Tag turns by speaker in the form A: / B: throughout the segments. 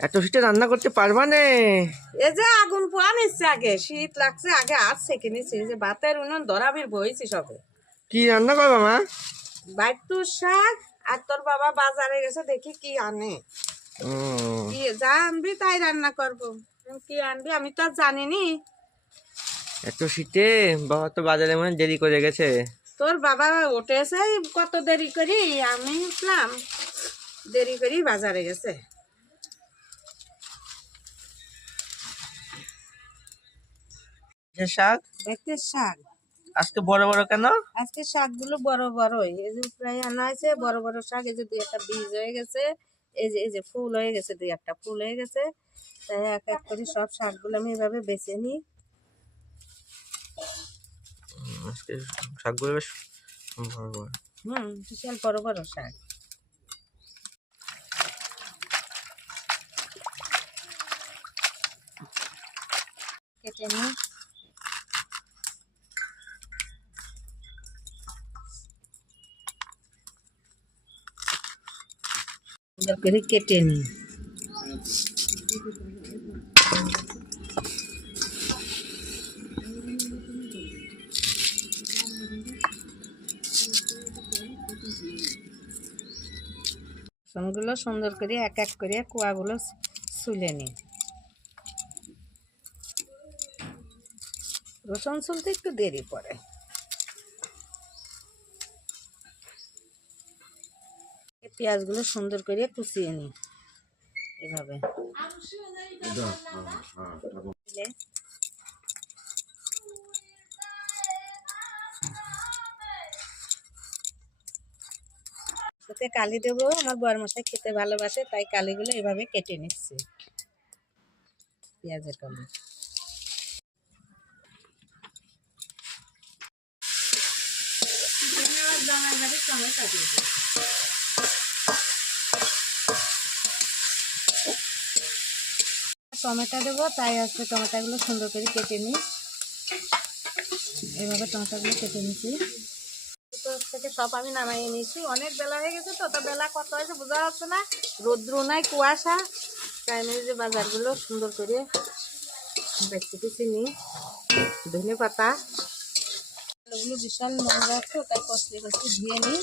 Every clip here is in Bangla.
A: এত শীতে রান্না করতে পারবা নে?
B: এই যে আগুন পোয়া নিচ্ছে আগে শীত লাগছে আগে হাত সেকে নিচ্ছে যে ভাতের উনুন ধরাবির বইছি সবে।
A: কি রান্না করবা মা?
B: বাইতুর শাক আর তোর বাবা বাজারে গেছে দেখি কি আনে। কি যা আনবি তাই রান্না করব। কি আনবি আমি তো আর জানিনি।
A: এত শীতে? বাবা তো বাজারে মানে দেরি করে গেছে।
B: তোর বাবা উঠেছে কত দেরি করি? আমি উঠলাম দেরি করি বাজারে গেছে।
A: যে শাক?
B: দেখতে শাক।
A: আজকে বড় বড় কেন?
B: আজকে শাকগুলো বড় বড়ই। এই যে প্রায় আনা হয়েছে বড় বড় শাক। এই যে দুই একটা বীজ হয়ে গেছে এই যে এই যে ফুল হয়ে গেছে দুই একটা ফুল হয়ে গেছে। তাই এক এক করে সব শাকগুলো আমি এভাবে বেছে নিই।
A: আজকে শাকগুলো বেশ বড় বড়।
B: হুম বিশাল বড় বড় শাক। কেটে নিই। সুন্দর করে কেটে নিই রসুনগুলো সুন্দর করে এক এক করে কুয়াগুলো সুলে নিই রসুন সুলতে একটু দেরি পড়ে। পেঁয়াজগুলো সুন্দর করে কুচিয়ে নিই। এভাবে। কালি দেবো, আমার বর মশাই খেতে ভালোবাসে, তাই কালিগুলো এভাবে কেটে নিচ্ছি। পেঁয়াজের কালি। টমেটো দেবো তাই আজকে টমেটোগুলো সুন্দর করে কেটে নিই। এভাবে টমেটোগুলো কেটে নিচ্ছি। ভিতর থেকে সব আমি নামাইয়ে নিয়েছি। অনেক বেলা হয়ে গেছে তো তো বেলা কত হয়েছে বোঝা যাচ্ছে না। রৌদ্র নাই কুয়াশা। তাই আমি যে বাজারগুলো সুন্দর করে ধনে পাতা। আলুগুলো বিশাল নোংরা তো তাই কষলে কষলে ধুয়ে নিই।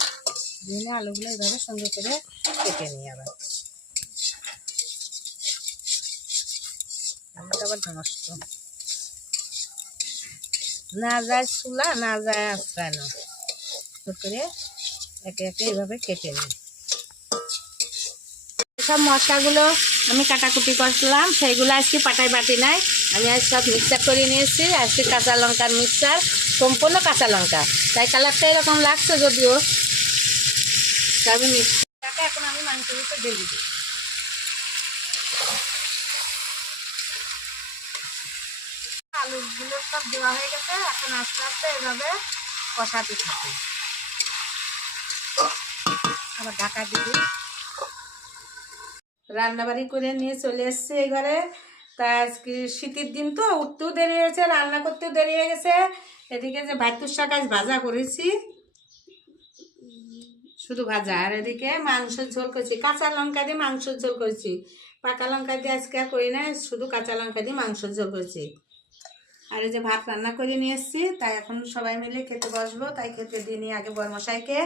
B: ধুয়ে নিয়ে আলুগুলো এইভাবে সুন্দর করে কেটে নিই আবার। আবার নষ্ট। না যায় চুলা না যায় সুন্দর করে একে একে এইভাবে কেটে নিই। সব মশলাগুলো আমি কাটাকুটি করছিলাম সেইগুলো আজকে পাটাই বাটি নাই। আমি আজ সব মিক্সার করে নিয়েছি আজকে কাঁচা লঙ্কার মিক্সার সম্পূর্ণ কাঁচা লঙ্কা। তাই কালারটা এরকম লাগছে যদিও। তা আমি মিক্সারটাকে এখন আমি ভিতরে ঢেলে দিই। আলুগুলো সব দেওয়া হয়ে গেছে। এখন আস্তে আস্তে এভাবে কষাতে থাকি আবার ঢাকা দিবি রান্নাবাড়ি করে নিয়ে চলে এসছি এই ঘরে। তা আজকে শীতের দিন তো, উঠতেও দেরি হয়েছে, রান্না করতেও দেরি হয়ে গেছে। এদিকে যে ভাতুর শাক আজ ভাজা করেছি। শুধু ভাজা, আর এদিকে মাংসের ঝোল করেছি। কাঁচা লঙ্কা দিয়ে মাংসের ঝোল করেছি। পাকা লঙ্কা দিয়ে আজকে করি না শুধু কাঁচা লঙ্কা দিয়ে মাংসের ঝোল করেছি। আর যে ভাত রান্না করে নিয়ে এসছি, তাই এখন সবাই মিলে খেতে বসবো। তাই খেতে দিয়ে নিয়ে আগে বরমশাইকে